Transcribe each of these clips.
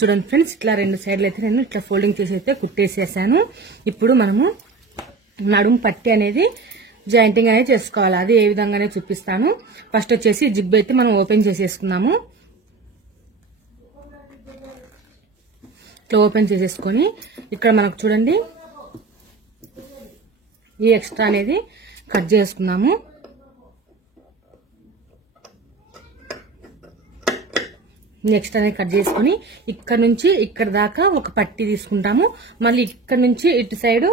చూడండి ఫ్రెండ్స్, ఇట్లా రెండు సైడ్లు అయితే నేను ఇట్లా ఫోల్డింగ్ చేసి అయితే కుట్టేసేసాను. ఇప్పుడు మనము నడుము పట్టి అనేది జాయింటింగ్ అనేది చేసుకోవాలి. అది ఏ విధంగానే చూపిస్తాను. ఫస్ట్ వచ్చేసి జిబ్ అయితే మనం ఓపెన్ చేసేసుకున్నాము. ఇట్లా ఓపెన్ చేసేసుకొని ఇక్కడ మనకు చూడండి ఈ ఎక్స్ట్రా అనేది కట్ చేసుకున్నాము. నెక్స్ట్ అనేది కట్ చేసుకుని ఇక్కడ నుంచి ఇక్కడ దాకా ఒక పట్టి తీసుకుంటాము. మళ్ళీ ఇక్కడ నుంచి ఇటు సైడ్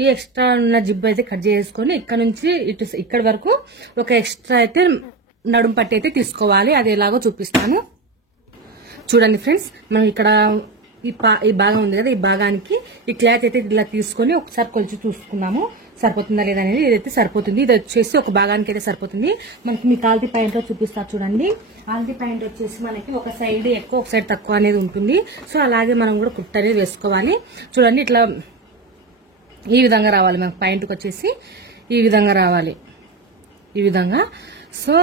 ఈ ఎక్స్ట్రా ఉన్న జిబ్ అయితే కట్ చేసుకొని ఇక్కడ నుంచి ఇక్కడ వరకు ఒక ఎక్స్ట్రా అయితే నడుము పట్టి అయితే తీసుకోవాలి. అది ఎలాగో చూపిస్తాను. చూడండి ఫ్రెండ్స్, మనం ఇక్కడ ఈ భాగం ఉంది కదా, ఈ భాగానికి ఈ క్లాత్ అయితే ఇలా తీసుకొని ఒకసారి కొలిచి చూసుకున్నాము సరిపోతుందా లేదా అనేది. ఇదైతే సరిపోతుంది. ఇది వచ్చేసి ఒక భాగానికి అయితే సరిపోతుంది. మనకి మీకు ఆల్తీ పాయింట్ లో చూపిస్తా చూడండి. ఆల్తీ పాయింట్ వచ్చేసి మనకి ఒక సైడ్ ఎక్కువ ఒక సైడ్ తక్కువ అనేది ఉంటుంది. సో అలాగే మనం కూడా కుట్ట అనేది వేసుకోవాలి. చూడండి, ఇట్లా ఈ విధంగా రావాలి. మనకు పాయింట్కి వచ్చేసి ఈ విధంగా రావాలి, ఈ విధంగా. సో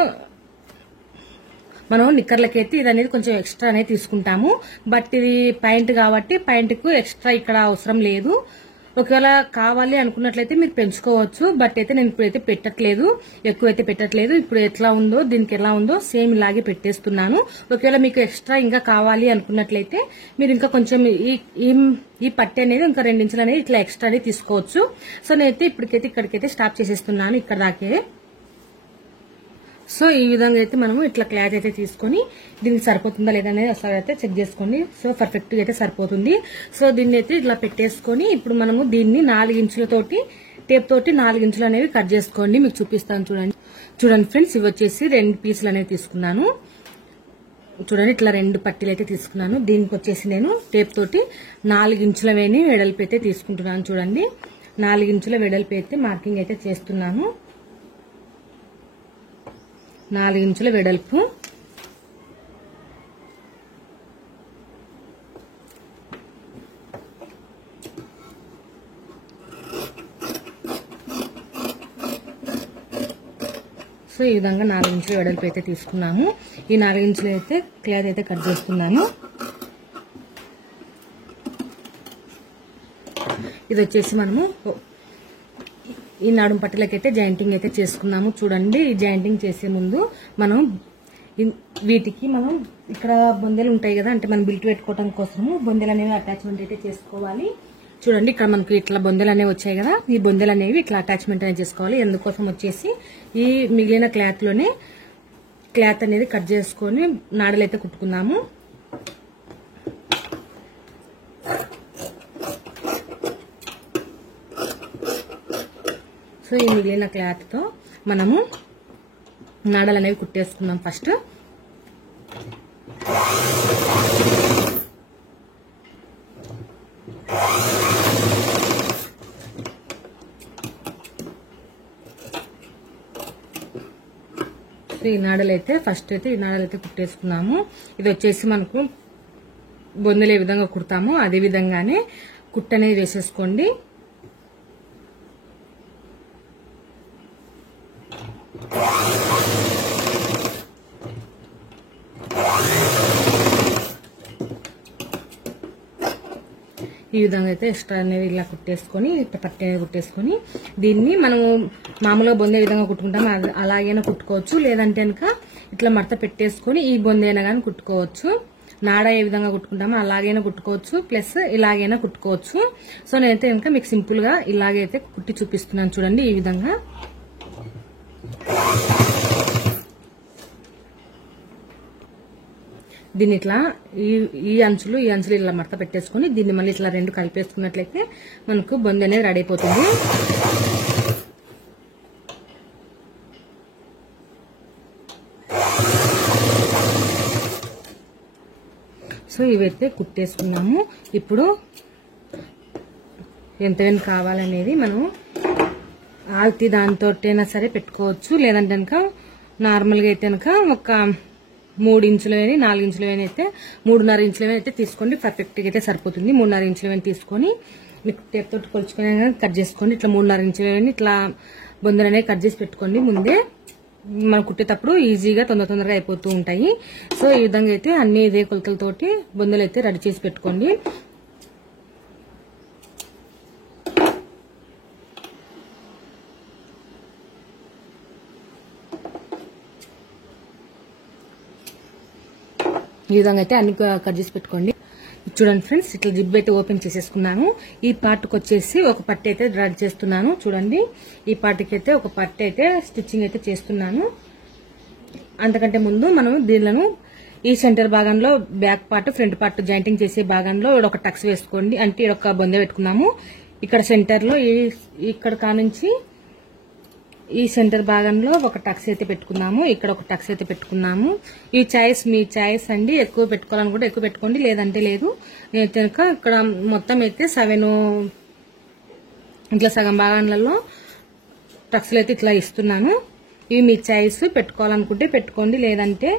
మనం నిక్కర్లకైతే ఇది అనేది కొంచెం ఎక్స్ట్రా అనేది తీసుకుంటాము. బట్ ఇది పాయింట్ కాబట్టి పాయింట్కు ఎక్స్ట్రా ఇక్కడ అవసరం లేదు. ఒకవేళ కావాలి అనుకున్నట్లయితే మీరు పెంచుకోవచ్చు. బట్ అయితే నేను ఇప్పుడైతే పెట్టట్లేదు, ఎక్కువైతే పెట్టట్లేదు. ఇప్పుడు ఎట్లా ఉందో దీనికి ఎలా ఉందో సేమ్ ఇలాగే పెట్టేస్తున్నాను. ఒకవేళ మీకు ఎక్స్ట్రా ఇంకా కావాలి అనుకున్నట్లయితే మీరు ఇంకా కొంచెం ఈ పట్టి అనేది ఇంకా 2 ఇంచులు అనేది ఇట్లా ఎక్స్ట్రా అనేది తీసుకోవచ్చు. సో నేనైతే ఇప్పటికైతే ఇక్కడికైతే స్టాప్ చేసేస్తున్నాను, ఇక్కడ దాకే. సో ఈ విధంగా అయితే మనము ఇట్లా క్లాత్ అయితే తీసుకొని దీనికి సరిపోతుందా లేదా అనేది ఒకసారి అయితే చెక్ చేసుకోండి. సో పర్ఫెక్ట్ గా అయితే సరిపోతుంది. సో దీన్ని అయితే ఇట్లా పెట్టేసుకొని ఇప్పుడు మనము దీన్ని 4 ఇంచులతోటి టేప్ తోటి 4 ఇంచులు అనేవి కట్ చేసుకోండి. మీకు చూపిస్తాను చూడండి ఫ్రెండ్స్, ఇవి వచ్చేసి 2 పీసులు అనేవి తీసుకున్నాను. చూడండి, ఇట్లా 2 పట్టీలు అయితే తీసుకున్నాను. దీనికి వచ్చేసి నేను టేప్ తోటి 4 ఇంచుల వెడల్పు అయితే తీసుకుంటున్నాను. చూడండి, 4 ఇంచుల వెడల్పు అయితే మార్కింగ్ అయితే చేస్తున్నాను. 4 ఇంచుల వెడల్పు. సో ఈ విధంగా 4 ఇంచుల వెడల్పు అయితే తీసుకున్నాము. ఈ 4 ఇంచులు అయితే క్లాత్ అయితే కట్ చేస్తున్నాను. ఇది వచ్చేసి మనము ఈ నడుము పట్టీలకైతే జాయింటింగ్ అయితే చేసుకున్నాము. చూడండి, ఈ జాయింటింగ్ చేసే ముందు మనం వీటికి మనం ఇక్కడ బొందెలు ఉంటాయి కదా, అంటే మనం బిల్ట్ పెట్టుకోవడం కోసము బొందెలు అనేవి అటాచ్మెంట్ అయితే చేసుకోవాలి. చూడండి, ఇక్కడ మనకి ఇట్లా బొందెలు అనేవి వచ్చాయి కదా, ఈ బొందెలు అనేవి ఇట్లా అటాచ్మెంట్ అనేది చేసుకోవాలి. ఎందుకోసం వచ్చేసి ఈ మిగిలిన క్లాత్ లోనే క్లాత్ అనేది కట్ చేసుకొని నాడలు అయితే కుట్టుకున్నాము. సో ఈ మిగిలిన క్లాత్ తో మనము నాడలు అనేవి కుట్టేసుకుందాం ఫస్ట్. ఈ నాడలు అయితే ఫస్ట్ అయితే ఈ నాడలు అయితే కుట్టేసుకున్నాము. ఇది వచ్చేసి మనకు బొందలు ఏ విధంగా కుడతామో అదే విధంగానే కుట్ట అనేది వేసేసుకోండి. ఈ విధంగా అయితే ఎక్స్ట్రా అనేది ఇలా కుట్టేసుకొని ఇట్లా పట్టి అనేది కుట్టేసుకొని దీన్ని మనము మామూలుగా బొందే విధంగా కుట్టుకుంటాము అలాగైనా కుట్టుకోవచ్చు. లేదంటే కనుక ఇట్లా మడత పెట్టేసుకొని ఈ బొందైనా కానీ కుట్టుకోవచ్చు. నాడ ఏ విధంగా కుట్టుకుంటామో అలాగైనా కుట్టుకోవచ్చు, ప్లస్ ఇలాగైనా కుట్టుకోవచ్చు. సో నేనైతే కనుక మీకు సింపుల్ గా ఇలాగైతే కుట్టి చూపిస్తున్నాను. చూడండి, ఈ విధంగా దీన్ని ఇట్లా ఈ అంచులు ఇలా మడత పెట్టేసుకొని దీన్ని మళ్ళీ ఇట్లా 2 కలిపేసుకున్నట్లయితే మనకు బొంది అనేది రెడీ అయిపోతుంది. సో ఇవైతే కుట్టేసుకున్నాము. ఇప్పుడు ఎంతైనా కావాలనేది మనం ఆల్తీ దాంతోటైనా సరే పెట్టుకోవచ్చు. లేదంటే కనుక నార్మల్గా అయితే కనుక ఒక 3 ఇంచులైనా 4 ఇంచులైనా అయితే 3.5 ఇంచులైనా అయితే తీసుకోండి. పర్ఫెక్ట్గా అయితే సరిపోతుంది. 3.5 ఇంచులైనా తీసుకొని మీకు టేప్ తోటి కొలుచుకొని కట్ చేసుకోండి. ఇట్లా 3.5 ఇంచులైనా ఇట్లా బొందలు అనేవి కట్ చేసి పెట్టుకోండి ముందే. మనం కుట్టేటప్పుడు ఈజీగా తొందరగా అయిపోతూ ఉంటాయి. సో ఈ విధంగా అయితే అన్ని ఇదే కొలతలతోటి బొందలు అయితే రెడీ చేసి పెట్టుకోండి. ఈ విధంగా అయితే అన్ని కట్ చేసి పెట్టుకోండి. చూడండి ఫ్రెండ్స్, ఇట్లా జిబ్ అయితే ఓపెన్ చేసేసుకున్నాను. ఈ పార్ట్కి వచ్చేసి ఒక పట్టు అయితే రెడీ చేస్తున్నాను. చూడండి, ఈ పార్ట్కి అయితే ఒక పట్టు అయితే స్టిచ్చింగ్ అయితే చేస్తున్నాను. అంతకంటే ముందు మనం దీనిలను ఈ సెంటర్ భాగంలో back part front part jointing చేసే భాగంలో ఒక టక్స్ వేసుకోండి. అంటే ఒక బొంద పెట్టుకున్నాము. ఇక్కడ సెంటర్ లో ఇక్కడ కానుంచి ఈ సెంటర్ భాగంలో ఒక టక్స్ అయితే పెట్టుకున్నాము. ఇక్కడ ఒక టక్స్ అయితే పెట్టుకున్నాము. ఈ చాయిస్ మీ చాయిస్ అండి. ఎక్కువ పెట్టుకోవాలనుకుంటే ఎక్కువ పెట్టుకోండి, లేదంటే లేదు. నేను కనుక ఇక్కడ మొత్తం అయితే 7 ఇట్లా సగం భాగాలలో టక్స్లు అయితే ఇట్లా ఇస్తున్నాను. ఇవి మీ చాయిస్. పెట్టుకోవాలనుకుంటే పెట్టుకోండి, లేదంటే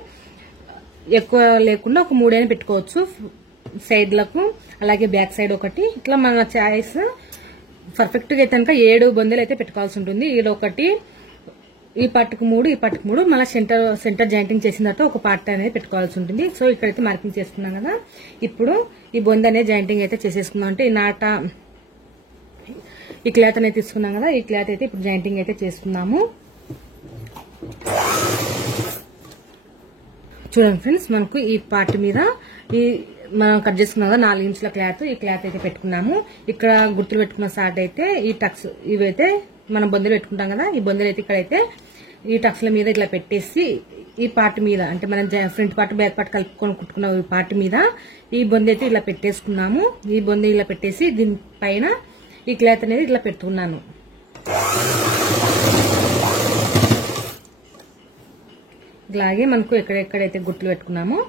ఎక్కువ లేకుండా ఒక 3 అయినా పెట్టుకోవచ్చు సైడ్లకు. అలాగే బ్యాక్ సైడ్ ఒకటి. ఇట్లా మన చాయిస్. పర్ఫెక్ట్ గా అయితే కనుక 7 బొందలు అయితే పెట్టుకోవాల్సి ఉంటుంది. ఒకటి ఈ పార్ట్కి 3, ఈ పార్ట్కి 3, మళ్ళీ సెంటర్ జాయింటింగ్ చేసిన తర్వాత ఒక పార్ట్ అనేది పెట్టుకోవాల్సి ఉంటుంది. సో ఇక్కడైతే మార్కింగ్ చేసుకున్నాం కదా. ఇప్పుడు ఈ బొంద అనేది జాయింటింగ్ అయితే చేసేసుకున్నాం. అంటే ఈ క్లాత్ అనేది తీసుకున్నాం కదా. ఈ క్లాత్ అయితే ఇప్పుడు జాయింటింగ్ అయితే చేసుకున్నాము. చూడండి ఫ్రెండ్స్, మనకు ఈ పార్ట్ మీద మనం కట్ చేసుకున్నాం కదా 4 ఇంచుల క్లాత్. ఈ క్లాత్ అయితే పెట్టుకున్నాము. ఇక్కడ గుర్తులు పెట్టుకున్న సాట్ అయితే ఈ టక్స్ ఇవైతే మనం బొందలు పెట్టుకుంటాం కదా. ఈ బొందలు అయితే ఇక్కడైతే ఈ టక్స్ల మీద ఇట్లా పెట్టేసి ఈ పార్ట్ మీద, అంటే మనం ఫ్రంట్ పార్ట్ బ్యాక్ పార్ట్ కలుపుకొని కుట్టుకున్న ఈ పార్ట్ మీద ఈ బొంద అయితే ఇలా పెట్టేసుకున్నాము. ఈ బొంద ఇలా పెట్టేసి దీనిపైన ఈ క్లాత్ అనేది ఇట్లా పెట్టుకున్నాను. ఇలాగే మనకు ఎక్కడెక్కడైతే గుర్తులు పెట్టుకున్నామో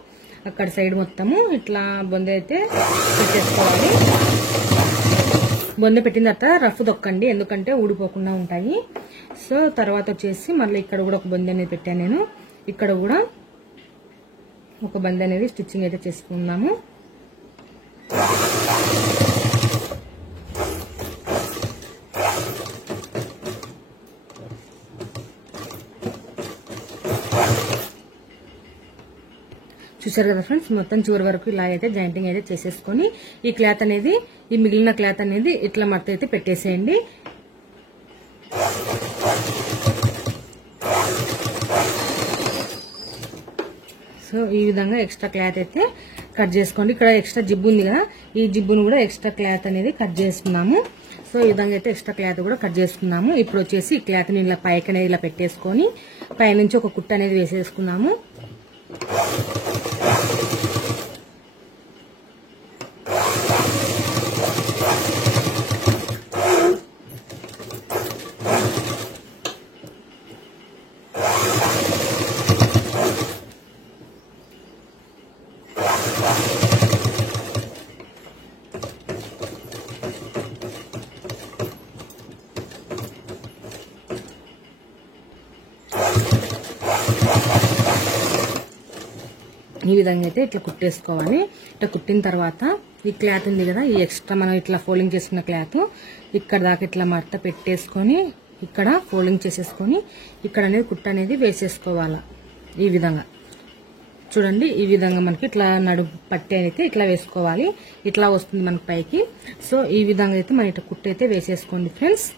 అక్కడ సైడ్ మొత్తము ఇట్లా బొంద అయితే పెట్టేసుకోవాలి. బొంద పెట్టిన తర్వాత రఫ్ దొక్కండి, ఎందుకంటే ఊడిపోకుండా ఉంటాయి. సో తర్వాత వచ్చేసి మళ్ళీ ఇక్కడ కూడా ఒక బొంద అనేది పెట్టాను నేను. ఇక్కడ కూడా ఒక బొంద అనేది స్టిచ్చింగ్ అయితే చేసుకున్నాము. చూసారు కదా ఫ్రెండ్స్, మొత్తం చివరి వరకు ఇలా అయితే జాయింటింగ్ అయితే చేసేసుకొని ఈ క్లాత్ అనేది, ఈ మిగిలిన క్లాత్ అనేది ఇట్లా మడత అయితే పెట్టేసేయండి. సో ఈ విధంగా ఎక్స్ట్రా క్లాత్ అయితే కట్ చేసుకోండి. ఇక్కడ ఎక్స్ట్రా జిబ్బు ఉంది కదా, ఈ జిబ్బును కూడా ఎక్స్ట్రా క్లాత్ అనేది కట్ చేసుకున్నాము. సో ఈ విధంగా అయితే ఎక్స్ట్రా క్లాత్ కూడా కట్ చేసుకున్నాము. ఇప్పుడు వచ్చేసి ఈ క్లాత్ ని ఇలా పైకి అనేది ఇలా పెట్టేసుకొని పైనుంచి ఒక కుట్ట అనేది వేసేసుకున్నాము. ఈ విధంగా అయితే ఇట్లా కుట్టేసుకోవాలి. ఇట్లా కుట్టిన తర్వాత ఈ క్లాత్ ఉంది కదా, ఈ ఎక్స్ట్రా మనం ఇట్లా ఫోల్డింగ్ చేసుకున్న క్లాత్ ఇక్కడ దాకా ఇట్లా మడత పెట్టేసుకొని ఇక్కడ ఫోల్డింగ్ చేసేసుకొని ఇక్కడ అనేది కుట్ట అనేది వేసేసుకోవాలా. ఈ విధంగా చూడండి, ఈ విధంగా మనకి ఇట్లా నడుము పట్టి అయితే ఇట్లా వేసుకోవాలి. ఇట్లా వస్తుంది మనకి పైకి. సో ఈ విధంగా అయితే మన ఇట్లా కుట్ట అయితే వేసేసుకోండి ఫ్రెండ్స్.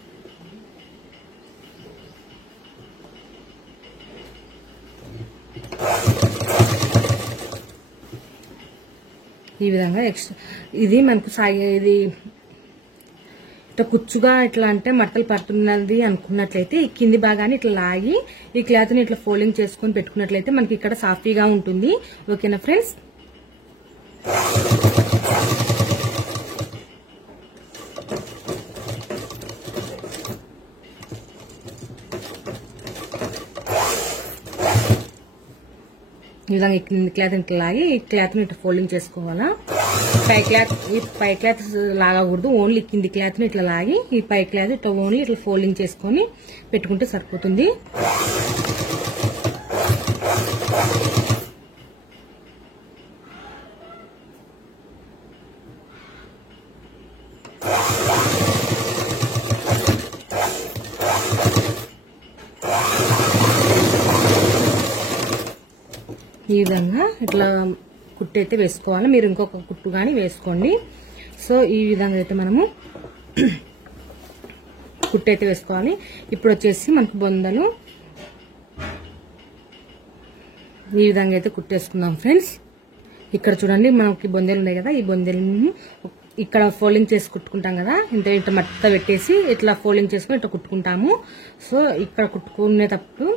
ఈ విధంగా ఎక్స్ట్రా ఇది మనకు ఇది ఇట్లా కుచ్చుగా ఇట్లా అంటే మట్టలు పడుతున్నది అనుకున్నట్లయితే ఈ కింది భాగాన్ని ఇట్లా లాగి ఈ క్లాత్ ని ఇట్లా ఫోల్డింగ్ చేసుకొని పెట్టుకున్నట్లయితే మనకి ఇక్కడ సాఫీగా ఉంటుంది. ఓకేనా ఫ్రెండ్స్? ఈ విధంగా క్లాత్ ఇట్లా లాగి ఈ క్లాత్ ని ఇట్లా ఫోల్డింగ్ చేసుకోవాలా. పై క్లాత్ లాగకూడదు, ఓన్లీ కింది క్లాత్ ని ఇట్లా లాగి ఈ పై క్లాత్ ఇట్లా ఓన్లీ ఇట్లా ఫోల్డింగ్ చేసుకొని పెట్టుకుంటే సరిపోతుంది. ఈ విధంగా ఇట్లా కుట్టు అయితే వేసుకోవాలి. మీరు ఇంకొక కుట్టు కానీ వేసుకోండి. సో ఈ విధంగా అయితే మనము కుట్టు అయితే వేసుకోవాలి. ఇప్పుడు వచ్చేసి మనకు బొందలు ఈ విధంగా అయితే కుట్టేసుకుందాం ఫ్రెండ్స్. ఇక్కడ చూడండి మనకి బొందెలు ఉన్నాయి కదా, ఈ బొందెలను ఇక్కడ ఫోల్డింగ్ చేసి కుట్టుకుంటాం కదా, ఇంత ఇంత మట్ట పెట్టేసి ఇట్లా ఫోల్డింగ్ చేసుకుని ఇట్లా కుట్టుకుంటాము. సో ఇక్కడ కుట్టుకునేటప్పుడు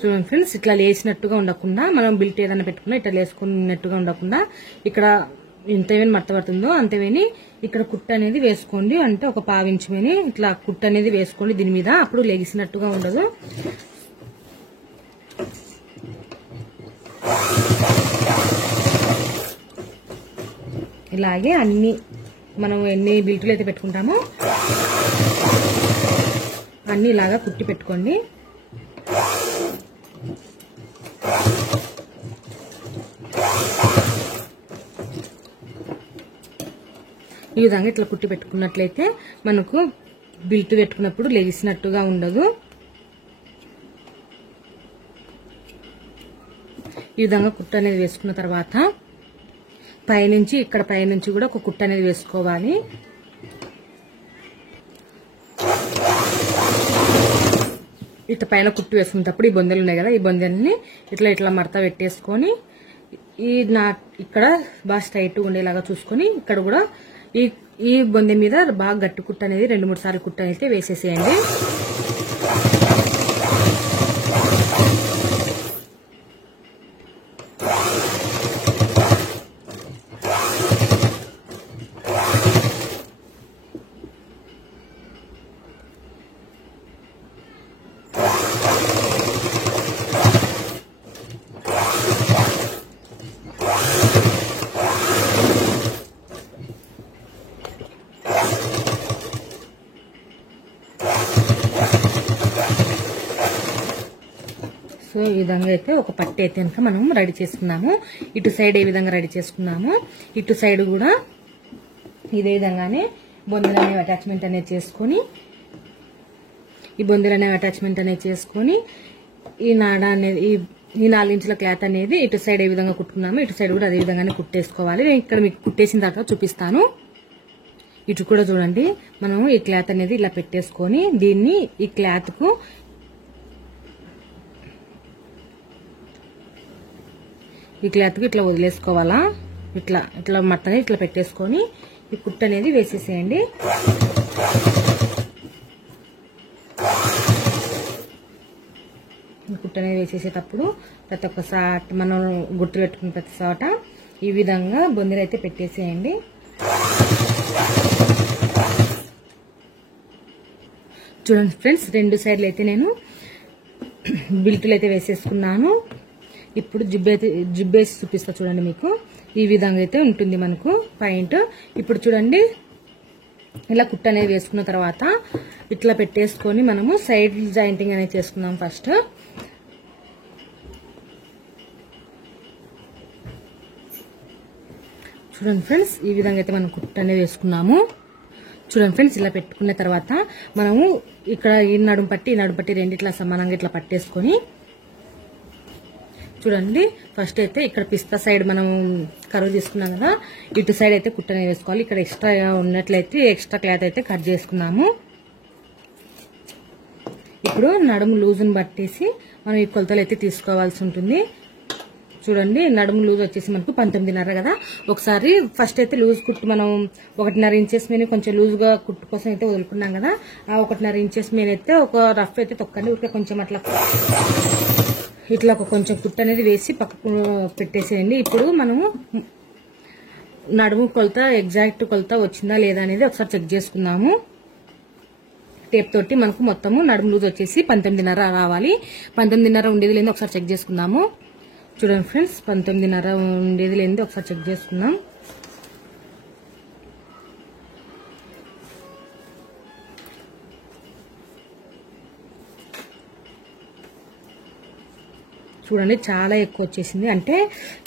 చూడండి ఫ్రెండ్స్, ఇట్లా లేచినట్టుగా ఉండకుండా, మనం బిల్ట్ ఏదైనా పెట్టుకున్నా ఇట్లా లేసుకున్నట్టుగా ఉండకుండా ఇక్కడ ఎంతవేని మడత పడుతుందో అంతవేని ఇక్కడ కుట్టు అనేది వేసుకోండి. అంటే ఒక పావించుమని ఇట్లా కుట్టు అనేది వేసుకోండి దీని మీద, అప్పుడు లెగిసినట్టుగా ఉండదు. ఇలాగే అన్ని మనం ఎన్ని బిల్టులు అయితే పెట్టుకుంటామో అన్ని ఇలాగా కుట్టి పెట్టుకోండి. ఈ విధంగా ఇట్లా కుట్టి పెట్టుకున్నట్లయితే మనకు బిల్ట్ పెట్టుకున్నప్పుడు లెగిసినట్టుగా ఉండదు. ఈ విధంగా కుట్టు అనేది వేసుకున్న తర్వాత పైనుంచి ఇక్కడ పైనుంచి కూడా ఒక కుట్టు అనేది వేసుకోవాలి. ఇట్లా పైన కుట్టు వేసుకునేటప్పుడు ఈ బొందెలు ఉన్నాయి కదా, ఈ బొందెల్ని ఇట్లా ఇట్లా మడత పెట్టేసుకొని ఇక్కడ బాగా స్ట్రైట్ ఉండేలాగా చూసుకొని ఇక్కడ కూడా ఈ బొందె మీద బాగా గట్టి కుట్టు అనేది 2-3 సార్లు కుట్టు అయితే వేసేసేయండి. సో ఈ విధంగా అయితే ఒక పట్టీ అయితే కనుక మనం రెడీ చేసుకున్నాము. ఇటు సైడ్ ఏ విధంగా రెడీ చేసుకున్నాము, ఇటు సైడ్ కూడా ఇదే విధంగానే బొందెలు అనేవి అటాచ్మెంట్ అనేది చేసుకొని ఈ బొందెలు అనేవి అటాచ్మెంట్ అనేది చేసుకొని ఈ నాడ అనేది ఈ 4 ఇంచుల క్లాత్ అనేది ఇటు సైడ్ ఏ విధంగా కుట్టుకున్నాము ఇటు సైడ్ కూడా అదే విధంగానే కుట్టేసుకోవాలి. నేను ఇక్కడ మీకు కుట్టేసిన తర్వాత చూపిస్తాను. ఇటు కూడా చూడండి, మనం ఈ క్లాత్ అనేది ఇలా పెట్టేసుకొని దీన్ని ఈ క్లాత్కు ఇట్లా వదిలేసుకోవాలా. ఇట్లా మట్టని ఇట్లా పెట్టేసుకొని ఈ కుట్టు అనేది వేసేసేయండి. ఈ కుట్టు అనేది వేసేసేటప్పుడు ప్రతి ఒక్క సాట మనం గుట్టు పెట్టుకున్న ప్రతి చోట ఈ విధంగా బొందెలు అయితే పెట్టేసేయండి. చూడండి ఫ్రెండ్స్, 2 సైడ్లు అయితే నేను బిల్టులు అయితే వేసేసుకున్నాను. ఇప్పుడు జిబ్బేసి చూపిస్తా చూడండి. మీకు ఈ విధంగా అయితే ఉంటుంది మనకు పాయింట్. ఇప్పుడు చూడండి, ఇలా కుట్టు అనేది వేసుకున్న తర్వాత ఇట్లా పెట్టేసుకొని మనము సైడ్ జాయింటింగ్ అనేది చేసుకుందాం. ఫస్ట్ చూడండి ఫ్రెండ్స్, ఈ విధంగా అయితే మనం కుట్టు అనేది వేసుకున్నాము. చూడండి ఫ్రెండ్స్, ఇలా పెట్టుకున్న తర్వాత మనము ఇక్కడ ఈ నడుము పట్టి రెండిట్లా సమానంగా ఇట్లా పట్టేసుకొని చూడండి. ఫస్ట్ అయితే ఇక్కడ పిస్తా సైడ్ మనం కరువు తీసుకున్నాం కదా, ఇటు సైడ్ అయితే కుట్టు అనేది వేసుకోవాలి. ఇక్కడ ఎక్స్ట్రా ఉన్నట్లయితే ఎక్స్ట్రా క్లాత్ అయితే కట్ చేసుకున్నాము. ఇప్పుడు నడుము లూజును బట్టేసి మనం ఈ కొలతలు అయితే తీసుకోవాల్సి ఉంటుంది. చూడండి, నడుము లూజ్ వచ్చేసి మనకు 19.5 కదా. ఒకసారి ఫస్ట్ అయితే లూజ్ కుట్టు మనం 1.5 ఇంచెస్ మీద కొంచెం లూజ్గా కుట్టు కోసం అయితే వదులుకున్నాం కదా, ఆ 1.5 ఇంచెస్ మీద అయితే ఒక రఫ్ అయితే తొక్కండి. ఊరికే కొంచెం ఇట్లా కొంచెం కుట్టు అనేది వేసి పక్కకు పెట్టేసేయండి. ఇప్పుడు మనము నడుము కొలత ఎగ్జాక్ట్ కొలత వచ్చిందా లేదా అనేది ఒకసారి చెక్ చేసుకుందాము. టేప్ తోటి మనకు మొత్తము నడుము లూజ్ వచ్చేసి 19.5 రావాలి. 19.5 ఉండేది లేదో ఒకసారి చెక్ చేసుకుందాము. చూడండి ఫ్రెండ్స్, 19.5 ఉండేది లేదో ఒకసారి చెక్ చేసుకుందాం. చూడండి, చాలా ఎక్కువ వచ్చేసింది. అంటే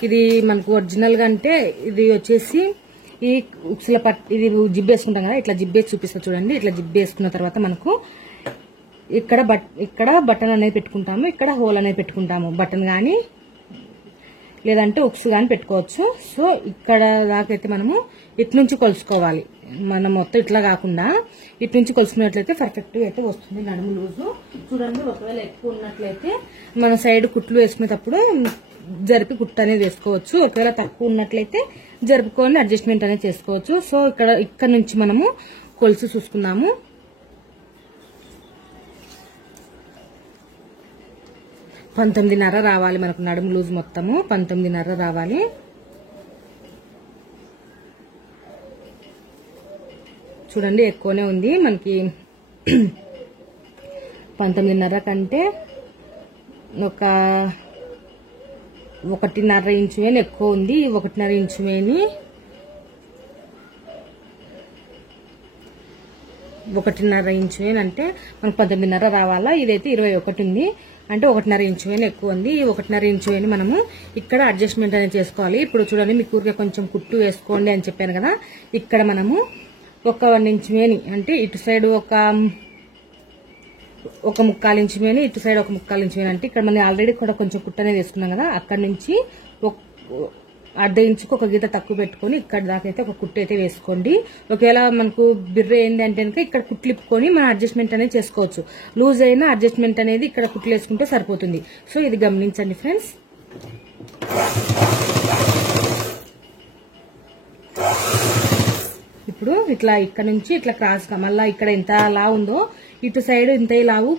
ఇది మనకు ఒరిజినల్ గా అంటే ఇది వచ్చేసి ఈ ఉక్సుల ఇది జిబ్ వేసుకుంటాం కదా, ఇట్లా జిబ్ వేసి చూపిస్తా చూడండి. ఇట్లా జిబ్ వేసుకున్న తర్వాత మనకు ఇక్కడ బటన్ అనేది పెట్టుకుంటాము, ఇక్కడ హోల్ అనేది పెట్టుకుంటాము. బటన్ కానీ లేదంటే ఉక్స్ గాని పెట్టుకోవచ్చు. సో ఇక్కడ దాకైతే మనము ఇటు నుంచి కొలుసుకోవాలి. మనం మొత్తం ఇట్లా కాకుండా ఇటు నుంచి కొలుసుకున్నట్లయితే పర్ఫెక్ట్ గా అయితే వస్తుంది నడుము లూజు. చూడండి, ఒకవేళ ఎక్కువ ఉన్నట్లయితే మన సైడ్ కుట్లు వేసుకునేటప్పుడు జరిపి కుట్టు అనేది వేసుకోవచ్చు. ఒకవేళ తక్కువ ఉన్నట్లయితే జరుపుకొని అడ్జస్ట్మెంట్ అనేది చేసుకోవచ్చు. సో ఇక్కడ నుంచి మనము కొలుసు చూసుకున్నాము. పంతొమ్మిదిన్నర రావాలి మనకు నడుము లూజ్ మొత్తము 19.5 రావాలి. చూడండి, ఎక్కువనే ఉంది మనకి. 19.5 కంటే ఒక 1.5 ఇంచు వేని ఎక్కువ ఉంది. 1.5 ఇంచు వేని 1.5 ఇంచు వేని అంటే మనకు 19.5 రావాలా. ఇదైతే 21 ఉంది అంటే 1.5 ఇంచు వేని ఎక్కువ ఉంది. ఈ 1.5 ఇంచు వేని మనము ఇక్కడ అడ్జస్ట్మెంట్ అనేది చేసుకోవాలి. ఇప్పుడు చూడండి, మీకు ఊరికే కొంచెం కుట్టు వేసుకోండి అని చెప్పాను కదా. ఇక్కడ మనము ఒక 1 ఇంచు వేని అంటే ఇటు సైడ్ ఒక 1/4 ఇంచు వేని, ఇటు సైడ్ ఒక 1/4 ఇంచు వేని అంటే ఇక్కడ మనం ఆల్రెడీ కూడా కొంచెం కుట్టు అనేది వేసుకున్నాం కదా. అక్కడ నుంచి 1/2 ఇంచుకు ఒక గీత తక్కువ పెట్టుకుని ఇక్కడ దాకా అయితే ఒక కుట్టు అయితే వేసుకోండి. ఒకవేళ మనకు బిర్ర ఏంది అంటే కనుక ఇక్కడ కుట్లు ఇప్పుకొని మనం అడ్జస్ట్మెంట్ అనేది చేసుకోవచ్చు. లూజ్ అయినా అడ్జస్ట్మెంట్ అనేది ఇక్కడ కుట్లు వేసుకుంటే సరిపోతుంది. సో ఇది గమనించండి ఫ్రెండ్స్. ఇప్పుడు ఇట్లా ఇక్కడ నుంచి ఇట్లా క్రాస్ గా మళ్ళీ ఇక్కడ ఎంత లావు ఉందో ఇటు సైడ్ ఇంత లావు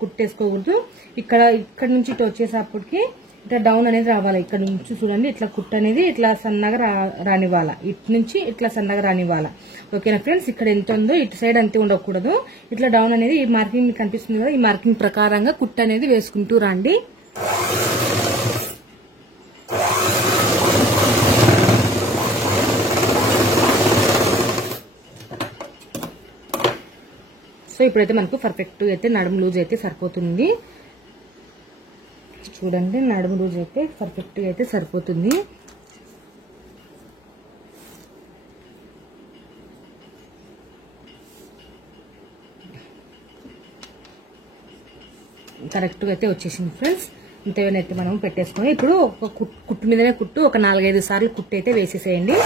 కుట్టేసుకోకూడదు. ఇక్కడ నుంచి ఇటు వచ్చేసప్పటికి ఇట్లా డౌన్ అనేది రావాలి. ఇక్కడ నుంచి చూడండి, ఇట్లా కుట్టు అనేది ఇట్లా సన్నగా రానివ్వాలా. ఇటు నుంచి ఇట్లా సన్నగా రానివ్వాలా. ఓకేనా ఫ్రెండ్స్, ఇక్కడ ఎంత ఉందో ఇటు సైడ్ అంతే ఉండకూడదు. ఇట్లా డౌన్ అనేది ఈ మార్కింగ్ మీకు కనిపిస్తుంది కదా, ఈ మార్కింగ్ ప్రకారంగా కుట్టు అనేది వేసుకుంటూ రండి. సో ఇప్పుడైతే మనకు పర్ఫెక్ట్ అయితే నడుము లూజ్ అయితే సరిపోతుంది. చూడండి, నడుము లూజ్ అయితే పర్ఫెక్ట్ గా అయితే సరిపోతుంది. కరెక్ట్ గా అయితే వచ్చేసింది ఫ్రెండ్స్. ఇంతేనైతే మనం పెట్టేసుకుని ఇప్పుడు ఒక కుట్టు మీదనే కుట్టు ఒక 4-5 సార్లు కుట్టు అయితే వేసేసేయండి.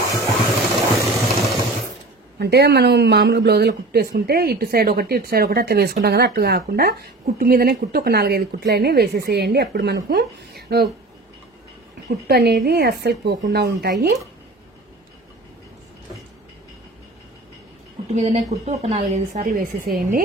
అంటే మనం మామూలుగా బ్లౌజులో కుట్టు వేసుకుంటే ఇటు సైడ్ ఒకటి ఇటు సైడ్ ఒకటి అట్లా వేసుకుంటాం కదా, అట్లా కాకుండా కుట్టు మీదనే కుట్టు ఒక 4-5 కుట్లు అయినా వేసేసేయండి. అప్పుడు మనకు కుట్టు అనేది అస్సలు పోకుండా ఉంటాయి. కుట్టు మీదనే కుట్టు ఒక 4-5 సార్లు వేసేసేయండి.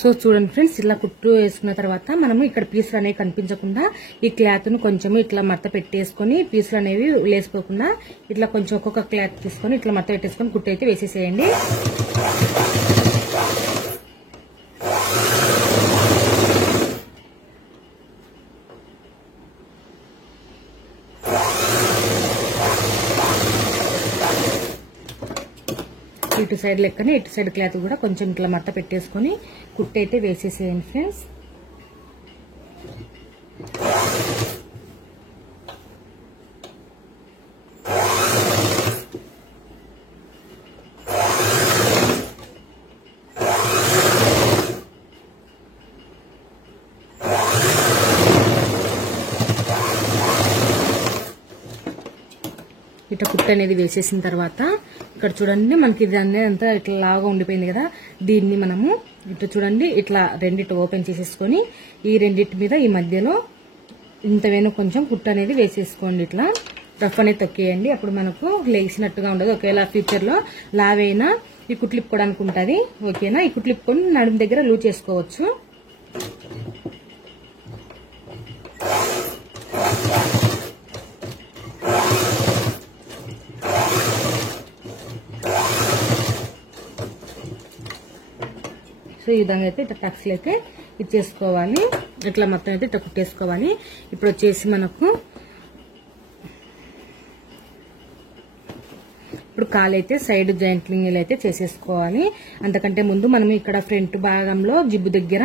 సో చూడండి ఫ్రెండ్స్, ఇలా కుట్టు వేసుకున్న తర్వాత మనము ఇక్కడ పీసులు అనేవి కనిపించకుండా ఈ క్లాత్ ను కొంచెం ఇట్లా మడత పెట్టేసుకొని పీసులు అనేవి లేసుకోకుండా ఇట్లా కొంచెం ఒక్కొక్క క్లాత్ తీసుకొని ఇట్లా మడత పెట్టేసుకొని కుట్టు అయితే వేసేసేయండి. ఇటు సైడ్ లెక్కనే ఇటు సైడ్ క్లాత్ కూడా కొంచెం ఇట్లా మడత పెట్టేసుకొని కుట్టు అయితే వేసేసేయండి ఫ్రెండ్స్. ఇట్లా కుట్టు అనేది వేసేసిన తర్వాత ఇక్కడ చూడండి, మనకి ఇది అనేది అంతా ఇట్లా లాగా ఉండిపోయింది కదా. దీన్ని మనము ఇట్లా చూడండి, ఇట్లా రెండిటి ఓపెన్ చేసేసుకొని ఈ రెండిటి మీద ఈ మధ్యలో ఇంత వేణు కొంచెం కుట్టు అనేది వేసేసుకోండి. ఇట్లా రఫ్ అనేది తొక్కేయండి. అప్పుడు మనకు లేచినట్టుగా ఉండదు. ఒకవేళ ఫ్యూచర్ లో లావైనా ఈ కుట్లు ఇప్పుకోవడానికి ఉంటుంది. ఓకేనా, ఈ కుట్లు ఇప్పుకొని నడుము దగ్గర లూజ్ చేసుకోవచ్చు. సో ఈ విధంగా అయితే ఇట్లా టక్స్లు అయితే ఇచ్చేసుకోవాలి. ఇట్లా మొత్తం అయితే ఇట్లా కుట్టేసుకోవాలి. ఇప్పుడు వచ్చేసి మనకు ఇప్పుడు కాలు అయితే సైడ్ జాయింట్లింగ్ అయితే చేసేసుకోవాలి. అంతకంటే ముందు మనం ఇక్కడ ఫ్రంట్ భాగంలో జిబ్బు దగ్గర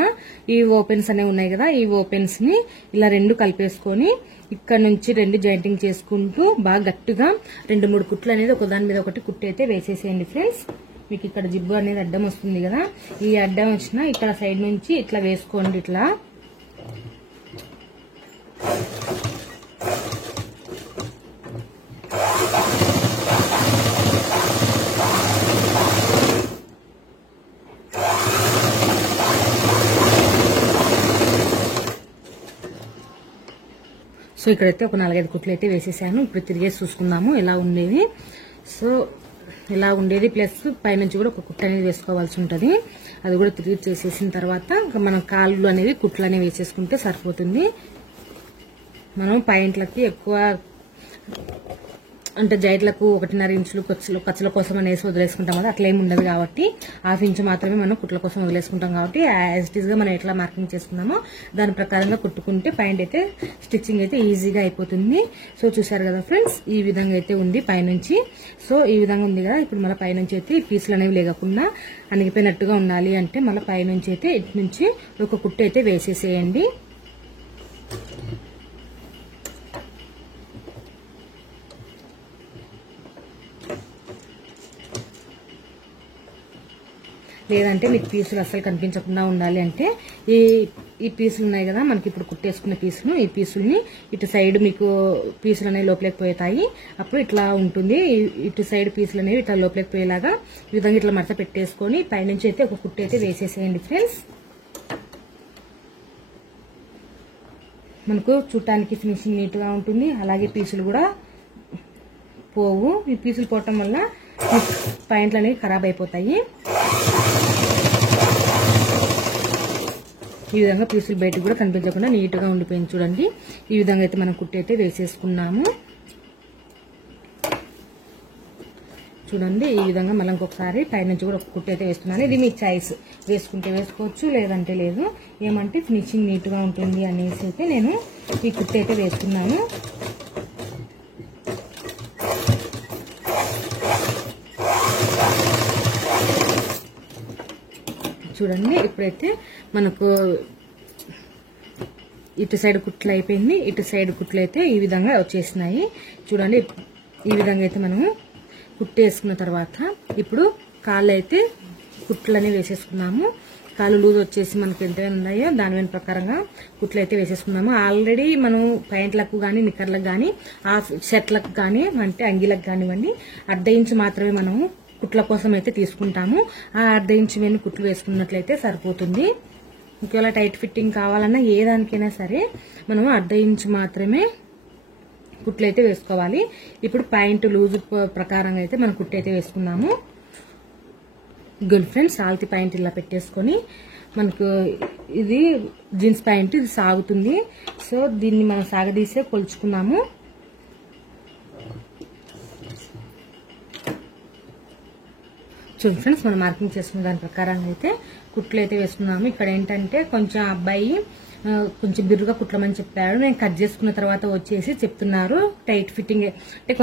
ఈ ఓపెన్స్ అనేవి ఉన్నాయి కదా, ఈ ఓపెన్స్ ని ఇలా రెండు కలిపేసుకొని ఇక్కడ నుంచి రెండు జాయింటింగ్ చేసుకుంటూ బాగా గట్టిగా 2-3 కుట్లు అనేది ఒకదాని మీద ఒకటి కుట్టి అయితే వేసేసేయండి ఫ్రెండ్స్. మీకు ఇక్కడ జిబ్బు అనేది అడ్డం వస్తుంది కదా, ఈ అడ్డం వచ్చిన ఇక్కడ సైడ్ నుంచి ఇట్లా వేసుకోండి. ఇట్లా సో ఇక్కడైతే ఒక 4-5 కుట్లు అయితే వేసేసాను. ఇప్పుడు తిరిగేసి చూసుకుందాము ఎలా ఉండేది. సో ఇలా ఉండేది, ప్లస్ పైనుంచి కూడా ఒక కుట్టు అనేది వేసుకోవాల్సి ఉంటుంది. అది కూడా తిరిగి చేసేసిన తర్వాత మనం కాళ్ళు అనేవి కుట్లు అనేవి వేసేసుకుంటే సరిపోతుంది. మనం పాయింట్లకి ఎక్కువ అంటే జైట్లకు 1.5 ఇంచులు ఖర్చుల కోసం అనేసి వదిలేసుకుంటాం కదా, అట్లా ఏమి ఉండదు కాబట్టి 1/2 ఇంచు మాత్రమే మనం కుట్ల కోసం వదిలేసుకుంటాం కాబట్టి యాజ్ ఇట్ ఈస్ గా మనం ఎట్లా మార్కింగ్ చేసుకున్నామో దాని ప్రకారంగా కుట్టుకుంటే పాయింట్ అయితే స్టిచ్చింగ్ అయితే ఈజీగా అయిపోతుంది. సో చూసారు కదా ఫ్రెండ్స్, ఈ విధంగా అయితే ఉంది పైనుంచి. సో ఈ విధంగా ఉంది కదా, ఇప్పుడు మళ్ళీ పైనుంచి అయితే పీసులు అనేవి లేకుండా అణిగిపోయినట్టుగా ఉండాలి అంటే మళ్ళీ పైనుంచి అయితే ఇటు నుంచి ఒక కుట్టు అయితే వేసేసేయండి. లేదంటే మీకు పీసులు అస్సలు కనిపించకుండా ఉండాలి అంటే ఈ పీసులు ఉన్నాయి కదా మనకి ఇప్పుడు కుట్టేసుకున్న పీసులు, ఈ పీసుల్ని ఇటు సైడ్ మీకు పీసులు అనేవి లోపలికి పోతాయి. అప్పుడు ఇట్లా ఉంటుంది, ఇటు సైడ్ పీసులు అనేవి ఇట్లా లోపలికి పోయేలాగా ఈ విధంగా ఇట్లా మడత పెట్టేసుకొని పైనుంచి అయితే ఒక కుట్టు అయితే వేసేసేయండి ఫ్రెండ్స్. మనకు చూడటానికి ఫినిషింగ్ నీట్ గా ఉంటుంది. అలాగే పీసులు కూడా పోవు. ఈ పీసులు పోవటం వల్ల పాయింట్లు అనేవి ఖరాబ్ అయిపోతాయి. ఈ విధంగా పీసులు బయటకు కూడా కనిపించకుండా నీట్ గా ఉండిపోయింది చూడండి. ఈ విధంగా అయితే మనం కుట్టి అయితే వేసేసుకున్నాము చూడండి. ఈ విధంగా మళ్ళీ ఇంకొకసారి పైనుంచి కూడా ఒక కుట్టి అయితే వేస్తున్నాను. ఇది మీ చాయిస్, వేసుకుంటే వేసుకోవచ్చు లేదంటే లేదు. ఏమంటే ఫినిషింగ్ నీట్ గా ఉంటుంది అనేసి అయితే నేను ఈ కుట్టి అయితే వేస్తున్నాను. చూడండి ఇప్పుడైతే మనకు ఇటు సైడ్ కుట్లు అయిపోయింది, ఇటు సైడ్ కుట్లు అయితే ఈ విధంగా వచ్చేసినాయి చూడండి. ఈ విధంగా అయితే మనము కుట్టు వేసుకున్న తర్వాత ఇప్పుడు కాళ్ళు అయితే కుట్లనే వేసేసుకున్నాము. కాళ్ళు లూజ్ వచ్చేసి మనకి ఎంత ఉన్నాయో దాని ప్రకారంగా కుట్లు అయితే వేసేసుకున్నాము. ఆల్రెడీ మనం ప్యాంట్లకు కానీ నిక్కర్లకు కానీ హాఫ్ షర్ట్లకు కానీ అంటే అంగీలకు కానివ్వండి 1/2 ఇంచు మాత్రమే మనము కుట్ల కోసం అయితే తీసుకుంటాము. ఆ 1/2 ఇంచు మీద కుట్లు వేసుకున్నట్లయితే సరిపోతుంది. ఒకవేళ టైట్ ఫిట్టింగ్ కావాలన్నా ఏ దానికైనా సరే మనము 1/2 ఇంచు మాత్రమే కుట్లు అయితే వేసుకోవాలి. ఇప్పుడు పాయింట్ లూజ్ ప్రకారంగా అయితే మనం కుట్టు అయితే వేసుకున్నాము. గుడ్ ఫ్రెండ్స్, సాల్తీ పాయింట్ ఇలా పెట్టేసుకొని మనకు ఇది జీన్స్ పాయింట్ ఇది సాగుతుంది. సో దీన్ని మనం సాగదీసే కొలుచుకున్నాము. చూడండి ఫ్రెండ్స్, మనం మార్కింగ్ చేసుకున్న దాని ప్రకారంగా అయితే కుట్లు అయితే వేసుకున్నాము. ఇక్కడ ఏంటంటే కొంచెం అబ్బాయి కొంచెం బిర్రుగా కుట్లమని చెప్పాడు. నేను కట్ చేసుకున్న తర్వాత వచ్చేసి చెప్తున్నారు టైట్ ఫిట్టింగ్ అంటే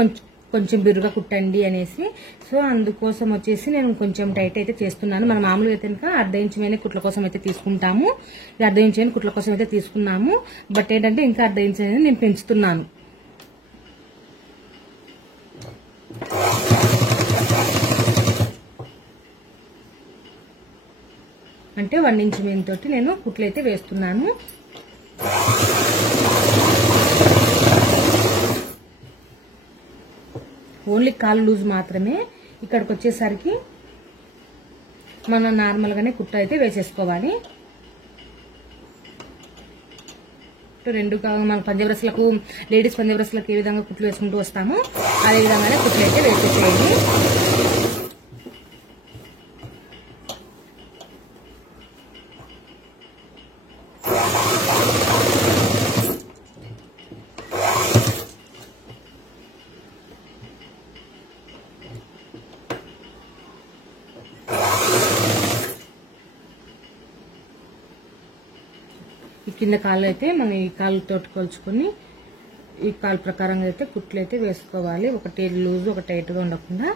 కొంచెం బిర్రుగా కుట్టండి అనేసి. సో అందుకోసం వచ్చేసి నేను కొంచెం టైట్ అయితే చేస్తున్నాను. మన మామూలుగా అయితే కనుక 1/2 ఇంచు మీద కుట్ల కోసం అయితే తీసుకుంటాము. 1/2 ఇంచు కుట్ల కోసం అయితే తీసుకున్నాము. బట్ ఏంటంటే ఇంకా 1/2 ఇంచు అనేది నేను పెంచుతున్నాను. అంటే 1 ఇంచు మీద తోటి నేను కుట్లు అయితే వేస్తున్నాను. ఓన్లీ కాలు లూజ్ మాత్రమే. ఇక్కడికి వచ్చేసరికి మనం నార్మల్ గానే కుట్టు అయితే వేసేసుకోవాలి. రెండు మన పంజాబ్రస్లకు లేడీస్ పంజాబ్రస్లకు ఏ విధంగా కుట్లు వేసుకుంటూ వస్తామో అదే విధంగానే కుట్లు అయితే వేసేసేయండి. ఈ కింద కాళ్ళు అయితే మనం ఈ కాళ్ళతో కొలుచుకొని ఈ కాలు ప్రకారంగా అయితే కుట్లు అయితే వేసుకోవాలి. ఒకటి లూజ్ ఒక టైట్ గా ఉండకుండా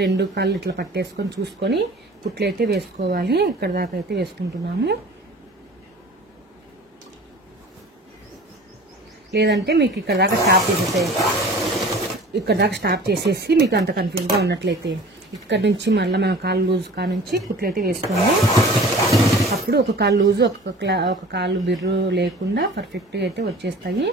2 కాళ్ళు ఇట్లా పట్టేసుకొని చూసుకొని కుట్లు అయితే వేసుకోవాలి. ఇక్కడ దాకా అయితే వేసుకుంటున్నాము. లేదంటే మీకు ఇక్కడ దాకా స్టాప్ చేసేసి మీకు అంత కన్ఫ్యూజ్ గా ఉన్నట్లయితే ఇక్కడ నుంచి మళ్ళీ మన కాలు లూజ్ కా నుంచి కుట్లు అయితే వేసుకోండి. అప్పుడు ఒక కాలు లూజు ఒక కాలు బిర్రు లేకుండా పర్ఫెక్ట్గా అయితే వచ్చేస్తాయి.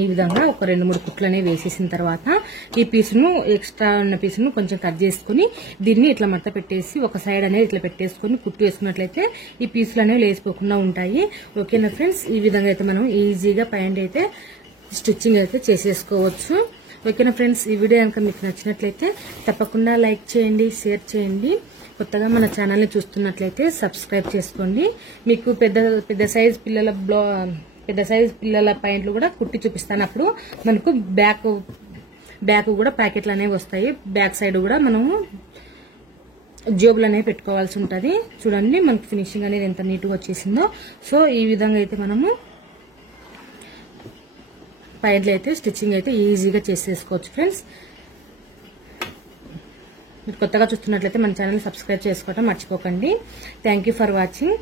ఈ విధంగా ఒక 2-3 కుట్లనే వేసేసిన తర్వాత ఈ పీసును ఎక్స్ట్రా ఉన్న పీసును కొంచెం కట్ చేసుకుని దీన్ని ఇట్లా మడత పెట్టేసి ఒక సైడ్ అనేది ఇట్లా పెట్టేసుకుని కుట్టు వేసుకున్నట్లయితే ఈ పీసులు అనేవి లేసిపోకుండా ఉంటాయి. ఓకేనా ఫ్రెండ్స్, ఈ విధంగా అయితే మనం ఈజీగా ప్యాంట్ అయితే స్టిచ్చింగ్ అయితే చేసేసుకోవచ్చు. ఓకేనా ఫ్రెండ్స్, ఈ వీడియో కనుక మీకు నచ్చినట్లయితే తప్పకుండా లైక్ చేయండి, షేర్ చేయండి. కొత్తగా మన ఛానల్ని చూస్తున్నట్లయితే సబ్స్క్రైబ్ చేసుకోండి. మీకు పెద్ద సైజ్ పిల్లల ప్యాంట్లు కూడా కుట్టి చూపిస్తాను. అప్పుడు మనకు బ్యాక్ కూడా ప్యాకెట్లు అనేవి వస్తాయి. బ్యాక్ సైడ్ కూడా మనము జోబులు అనేవి పెట్టుకోవాల్సి ఉంటుంది. చూడండి మనకి ఫినిషింగ్ అనేది ఎంత నీట్గా వచ్చేసిందో. సో ఈ విధంగా అయితే మనము ప్యాంట్లు అయితే స్టిచ్చింగ్ అయితే ఈజీగా చేసేసుకోవచ్చు ఫ్రెండ్స్. మీరు కొత్తగా చూస్తున్నట్లయితే మన ఛానల్ సబ్స్క్రైబ్ చేసుకోవడం మర్చిపోకండి. Thank you for watching.